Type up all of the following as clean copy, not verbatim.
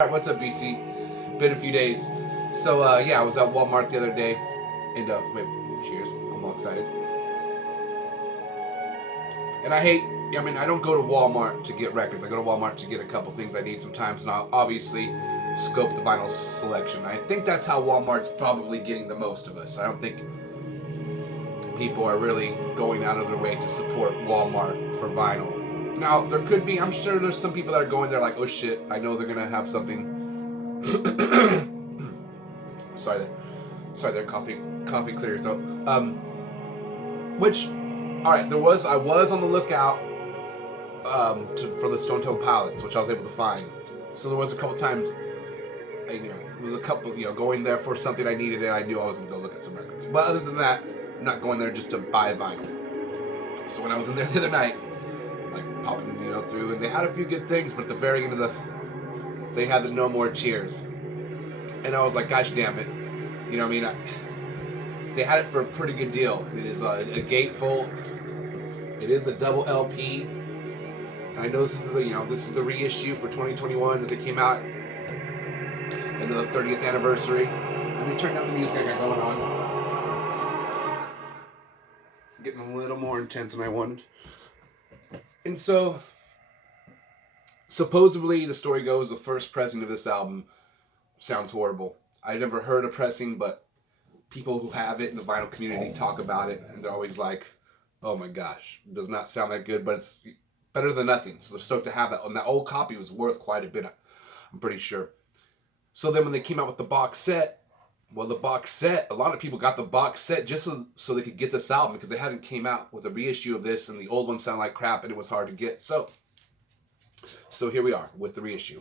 Alright, what's up, VC? Been a few days. So, yeah, I was at Walmart the other day, and, wait, cheers. I'm all excited. And I don't go to Walmart to get records. I go to Walmart to get a couple things I need sometimes, and I'll obviously scope the vinyl selection. I think that's how Walmart's probably getting the most of us. I don't think people are really going out of their way to support Walmart for vinyl. Now, there could be, I'm sure there's some people that are going there like, oh shit, I know they're gonna have something. Sorry there, coffee clear your throat. Which, all right, I was on the lookout for the Stone Temple Pilots, which I was able to find. So there was a couple times, it was a couple, going there for something I needed, and I knew I was gonna go look at some records. But other than that, I'm not going there just to buy vinyl. So when I was in there the other night, like popping, through, and they had a few good things, but at the very end of they had the No More Tears, and I was like, gosh damn it, they had it for a pretty good deal. It is a gatefold. It is a double LP. And I know this is the reissue for 2021 that they came out into the 30th anniversary. Let me turn down the music I got going on. Getting a little more intense than I wanted. And so, supposedly, the story goes, the first pressing of this album sounds horrible. I never heard a pressing, but people who have it in the vinyl community talk about it, and they're always like, oh my gosh, it does not sound that good, but it's better than nothing. So they're stoked to have that. And that old copy was worth quite a bit, I'm pretty sure. So then when they came out with the box set, a lot of people got the box set just so they could get this album, because they hadn't came out with a reissue of this, and the old one sounded like crap, and it was hard to get. So here we are with the reissue.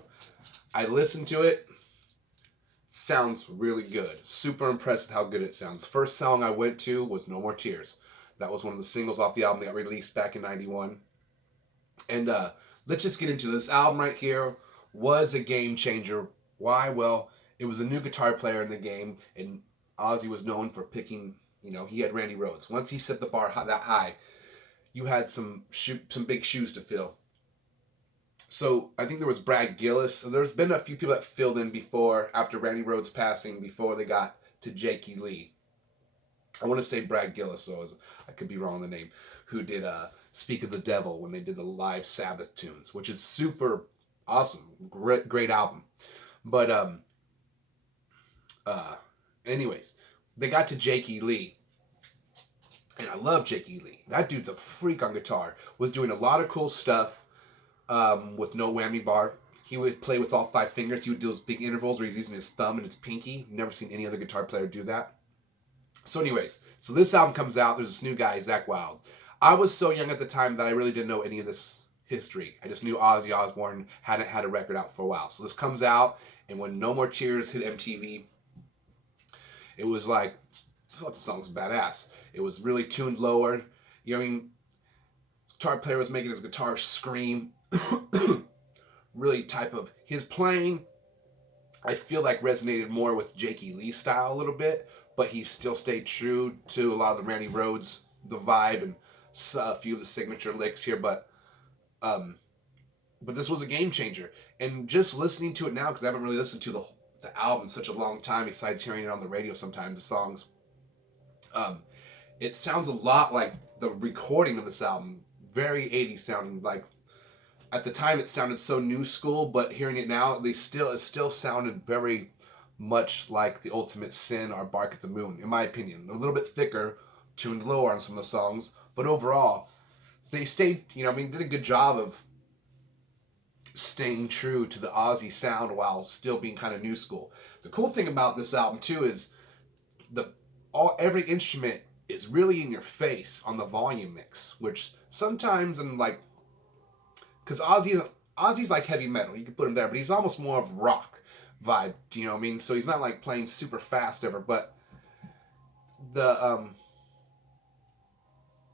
I listened to it. Sounds really good. Super impressed with how good it sounds. First song I went to was No More Tears. That was one of the singles off the album that got released back in 91. And let's just get into this album right here. Was a game changer. Why? Well, it was a new guitar player in the game, and Ozzy was known for picking, he had Randy Rhoads. Once he set the bar that high, you had some big shoes to fill. So I think there was Brad Gillis. So there's been a few people that filled in before, after Randy Rhoads' passing, before they got to Jakey Lee. I want to say Brad Gillis, though, I could be wrong on the name, who did Speak of the Devil when they did the live Sabbath tunes, which is super awesome. Great album. But anyways, they got to Jakey Lee. And I love Jakey Lee. That dude's a freak on guitar. Was doing a lot of cool stuff. With no whammy bar. He would play with all 5 fingers. He would do those big intervals where he's using his thumb and his pinky. Never seen any other guitar player do that. So anyways, so this album comes out. There's this new guy, Zakk Wylde. I was so young at the time that I really didn't know any of this history. I just knew Ozzy Osbourne hadn't had a record out for a while. So this comes out, and when No More Tears hit MTV, it was like, I thought the song's badass. It was really tuned lower. Guitar player was making his guitar scream. Really type of his playing, I feel like resonated more with Jakey Lee style a little bit, but he still stayed true to a lot of the Randy Rhoads, the vibe, and a few of the signature licks here. But this was a game changer, and just listening to it now, because I haven't really listened to the album in such a long time, besides hearing it on the radio sometimes, the songs. It sounds a lot like the recording of this album, very 80s sounding. Like at the time it sounded so new school, but hearing it now, it still sounded very much like The Ultimate Sin or Bark at the Moon, in my opinion. A little bit thicker, tuned lower on some of the songs, but overall, they stayed, did a good job of staying true to the Ozzy sound while still being kind of new school. The cool thing about this album too is every instrument is really in your face on the volume mix, which sometimes because Ozzy's like heavy metal, you can put him there, but he's almost more of rock vibe, do you know what I mean? So he's not like playing super fast ever, but I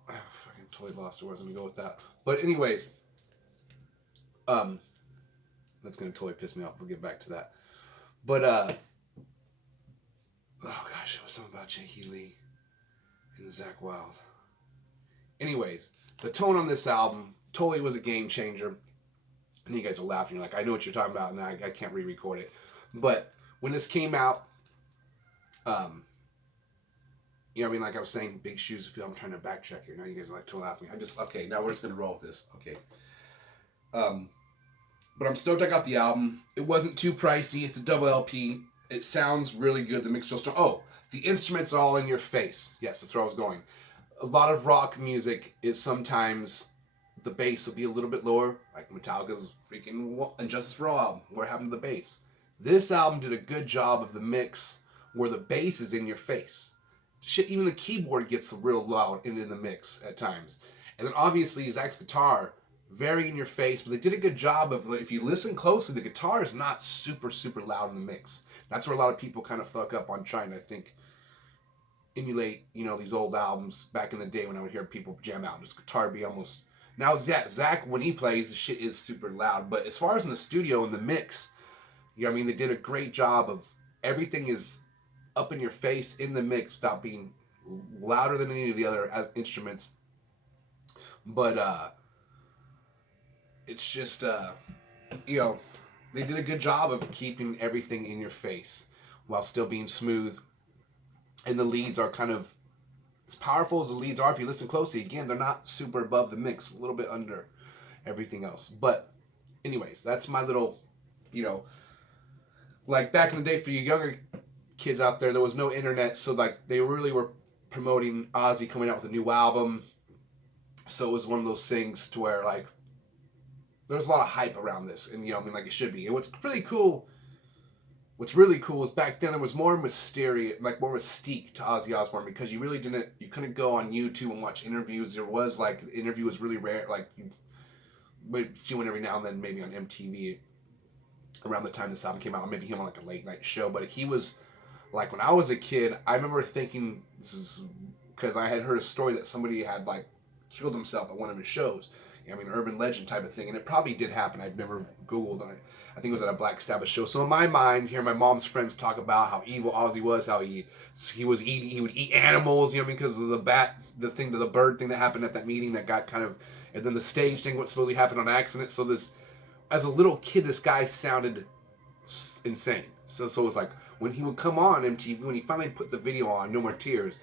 fucking totally lost where I was gonna go with that. But anyways, that's gonna totally piss me off. We'll get back to that. But oh gosh, it was something about Jakey Lee and Zakk Wylde. Anyways, the tone on this album totally was a game changer. And you guys are laughing. You're like, I know what you're talking about, and I can't re-record it. But when this came out, you know what I mean? Like I was saying, big shoes to fill. I'm trying to backtrack here. Now you guys are like to laugh at me. Okay, now we're just going to roll with this. Okay. But I'm stoked I got the album. It wasn't too pricey. It's a double LP. It sounds really good. The mix feels strong. Oh, the instruments are all in your face. Yes, that's where I was going. A lot of rock music is sometimes the bass will be a little bit lower, like Metallica's freaking And Justice for All album. What happened to the bass? This album did a good job of the mix where the bass is in your face. Shit, even the keyboard gets real loud in the mix at times. And then obviously Zach's guitar, very in your face, but they did a good job of, if you listen closely, the guitar is not super, super loud in the mix. That's where a lot of people kind of fuck up on trying to, I think, emulate, you know, these old albums back in the day when I would hear people jam out. This guitar be almost... Now, Zach, when he plays, the shit is super loud. But as far as in the studio, in the mix, you know what I mean, they did a great job of everything is up in your face in the mix without being louder than any of the other instruments. But it's just, you know, they did a good job of keeping everything in your face while still being smooth. And the leads are kind of, as powerful as the leads are, if you listen closely, again, they're not super above the mix, a little bit under everything else. But anyways, that's my little, you know, like back in the day for you younger kids out there was no internet, so like they really were promoting Ozzy coming out with a new album. So it was one of those things to where like there was a lot of hype around this, and you know, I mean, like it should be. And what's really cool is back then there was more mysterious, like more mystique to Ozzy Osbourne, because you couldn't go on YouTube and watch interviews. There was like, the interview was really rare, like you would see one every now and then, maybe on MTV around the time this album came out, or maybe him on like a late night show. But he was like, when I was a kid, I remember thinking, this is because I had heard a story that somebody had like killed himself at one of his shows. I mean, urban legend type of thing, and it probably did happen. I've never Googled, and I think it was at a Black Sabbath show. So in my mind, hearing my mom's friends talk about how evil Ozzy was, how he would eat animals, you know, because of the bird thing that happened at that meeting that got kind of, and then the stage thing, what supposedly happened on accident. So this, as a little kid, this guy sounded insane. So it was like, when he would come on MTV, when he finally put the video on, No More Tears,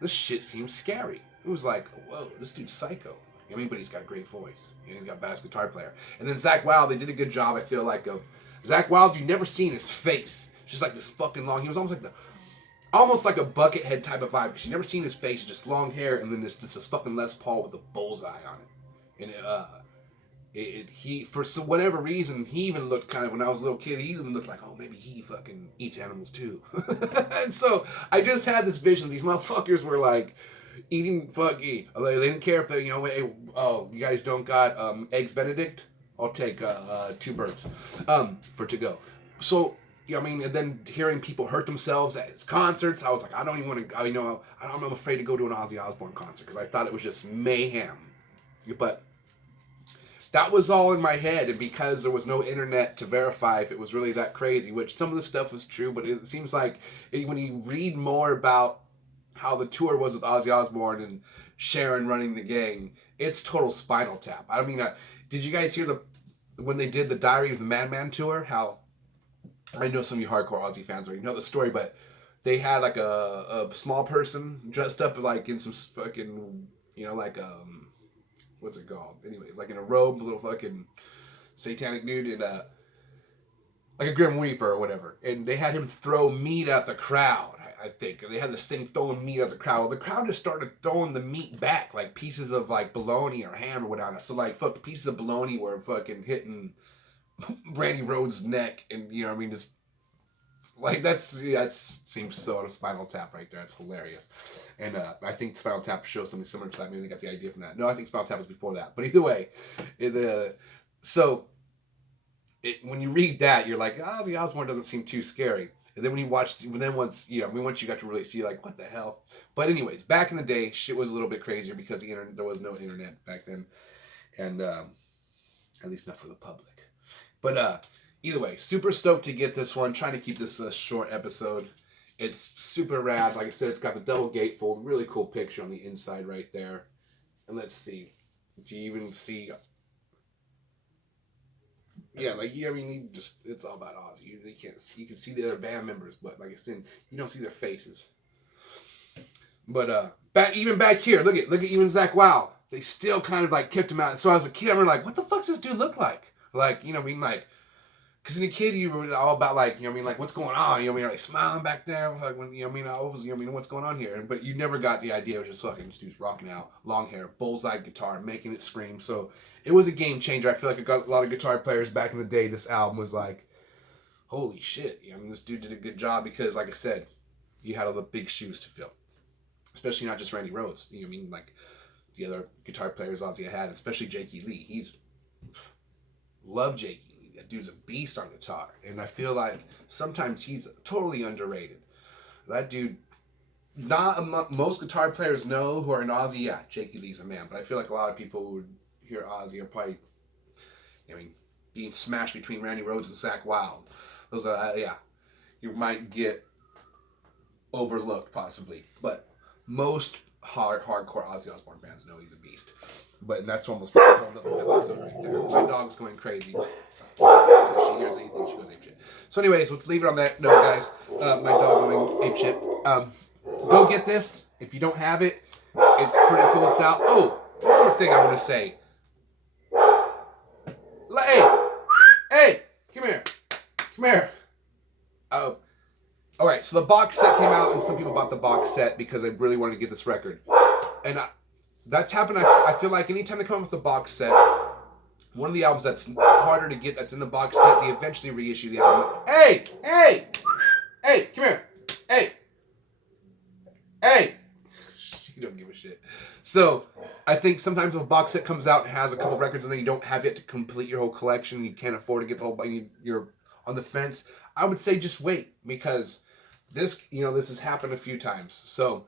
this shit seemed scary. It was like, whoa, this dude's psycho. I mean, but he's got a great voice. And he's got a badass guitar player. And then Zakk Wylde, they did a good job, I feel like, of Zakk Wylde. You never seen his face. Just like this fucking long. He was almost like a Buckethead type of vibe, because you never seen his face. Just long hair, and then there's just this fucking Les Paul with a bullseye on it. And he for whatever reason, he even looked kind of, when I was a little kid, he even looked like, oh, maybe he fucking eats animals too. And so I just had this vision. These motherfuckers were like eating fucking, they didn't care if they, you know, hey, oh, you guys don't got eggs Benedict? I'll take 2 birds for to go. So, you know what I mean? And then hearing people hurt themselves at his concerts, I was like, I don't even want to, I'm afraid to go to an Ozzy Osbourne concert, because I thought it was just mayhem. But that was all in my head, and because there was no internet to verify if it was really that crazy, which some of the stuff was true, but it seems like when you read more about how the tour was with Ozzy Osbourne and Sharon running the gang, it's total Spinal Tap. I mean, did you guys hear when they did the Diary of the Madman tour, how, I know some of you hardcore Ozzy fans already know the story, but they had like a small person dressed up like in some fucking, you know, like, what's it called? Anyways, like in a robe, a little fucking satanic dude, and like a Grim Reaper or whatever. And they had him throw meat at the crowd, I think. And they had this thing throwing meat at the crowd. Well, the crowd just started throwing the meat back, like pieces of like bologna or ham or whatever. So like fucking pieces of bologna were fucking hitting Randy Rhoads' neck, and you know what I mean, just like that seems so out of Spinal Tap right there. It's hilarious. And I think Spinal Tap shows something similar to that. Maybe they got the idea from that. No, I think Spinal Tap was before that. But either way, when you read that, you're like, the Osbourne doesn't seem too scary. And then when you watch, once you got to really see, like, what the hell? But anyways, back in the day, shit was a little bit crazier because there was no internet back then, and at least not for the public. But either way, super stoked to get this one. Trying to keep this a short episode. It's super rad. Like I said, it's got the double gatefold. Really cool picture on the inside right there. And let's see if you even see. Yeah, like I mean, it's all about Ozzy. You can see the other band members, but like I said, you don't see their faces. But even back here, look at even Zakk Wylde. They still kind of like kept him out. So as a kid, I'm like, what the fuck does this dude look like? Like, you know what I mean? Like, because in a kid, you were all about like, you know what I mean? Like, what's going on? You know what I mean? Like, smiling back there. Like, when, you know what I mean? I was, you know what I mean? What's going on here? But you never got the idea. It was just fucking, this dude's rocking out. Long hair, bullseye guitar, making it scream. So it was a game changer. I feel like it got a lot of guitar players back in the day. This album was like, holy shit. You know, I mean, this dude did a good job because, like I said, you had all the big shoes to fill. Especially not just Randy Rhoads. You know what I mean? Like, the other guitar players Ozzy had, especially Jakey Lee. Love Jakey Lee. That dude's a beast on guitar. And I feel like sometimes he's totally underrated. That dude, most guitar players know who are in Ozzy, yeah, Jakey Lee's a man. But I feel like a lot of people who would hear Ozzy are probably, I mean, being smashed between Randy Rhoads and Zakk Wylde. Those are, yeah, you might get overlooked possibly. But most hardcore Ozzy Osbourne fans know he's a beast. But that's almost a whole other episode right there. My dog's going crazy. If she hears anything, she goes apeshit. So anyways, let's leave it on that note, guys. My dog going apeshit. Go get this. If you don't have it, it's pretty cool. It's out. Oh, one more thing I want to say. Hey, come here. Come here. All right, so the box set came out, and some people bought the box set because they really wanted to get this record. And that's happened. I feel like anytime they come up with a box set, one of the albums that's harder to get that's in the box set, they eventually reissue the album. Hey, come here. Hey. You don't give a shit. So I think sometimes if a box set comes out and has a couple records and then you don't have yet to complete your whole collection, you can't afford to get the whole, you're on the fence, I would say just wait, because this has happened a few times. So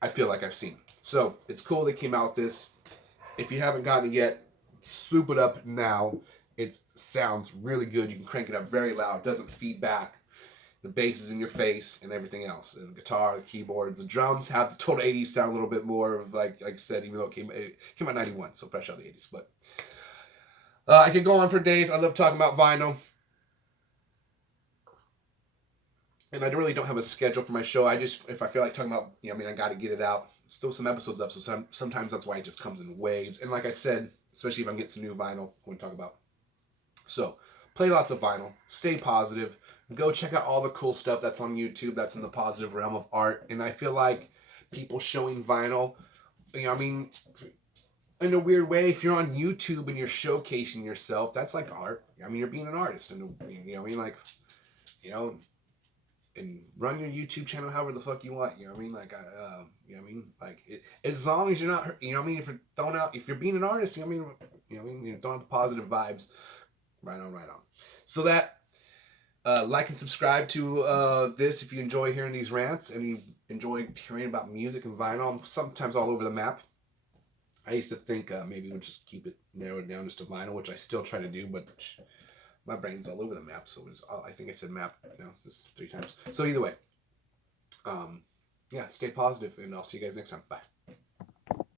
I feel like I've seen. So it's cool they came out with this. If you haven't gotten it yet, swoop it up now. It sounds really good. You can crank it up very loud. It doesn't feed back. The bass is in your face and everything else. And the guitar, the keyboards, the drums have the total 80s sound a little bit more of like I said, even though it came out 91, so fresh out of the 80s. But I could go on for days. I love talking about vinyl. And I really don't have a schedule for my show. If I feel like talking about, I got to get it out. Still some episodes up, so sometimes that's why it just comes in waves. And like I said, especially if I'm getting some new vinyl, I want to talk about. So, play lots of vinyl. Stay positive. Go check out all the cool stuff that's on YouTube that's in the positive realm of art. And I feel like people showing vinyl, in a weird way, if you're on YouTube and you're showcasing yourself, that's like art. You're being an artist. And, and run your YouTube channel however the fuck you want. As long as you're not, if you're throwing out, if you're being an artist, you're throwing out the positive vibes. Right on. So that, like and subscribe to this if you enjoy hearing these rants and you enjoy hearing about music and vinyl. I'm sometimes all over the map. I used to think maybe we'll just keep it narrowed down just to vinyl, which I still try to do, but my brain's all over the map. So I think I said map just 3 times. So either way, stay positive, and I'll see you guys next time. Bye.